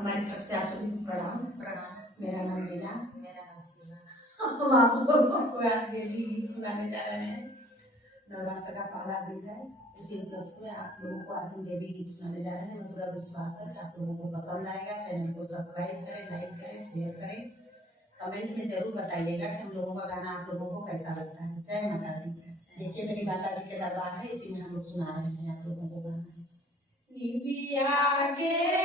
हमारी तरफ से आप सभी को प्रणाम। प्रणाम। मेरा नाम मीना। मेरा नाम सीमा। हम आपको देवी गीत सुनाने जा रहे हैं। नवरात्र का पहला दिन है, उसी उपलक्ष्य में आप लोगों को आज हम देवी गीत सुनाने जा रहे हैं। मुझे पूरा विश्वास है कि आप लोगों को पसंद आएगा। चैनल को सब्सक्राइब करें, लाइक करें, शेयर करें, कमेंट में जरूर बताइएगा कि हम लोगों का गाना आप लोगों को कैसा लगता है। जय माता दी। देखिए मेरी माता जी के दरबार है, इसी में हम लोग सुना रहे हैं आप लोगों को गाना। निबिया के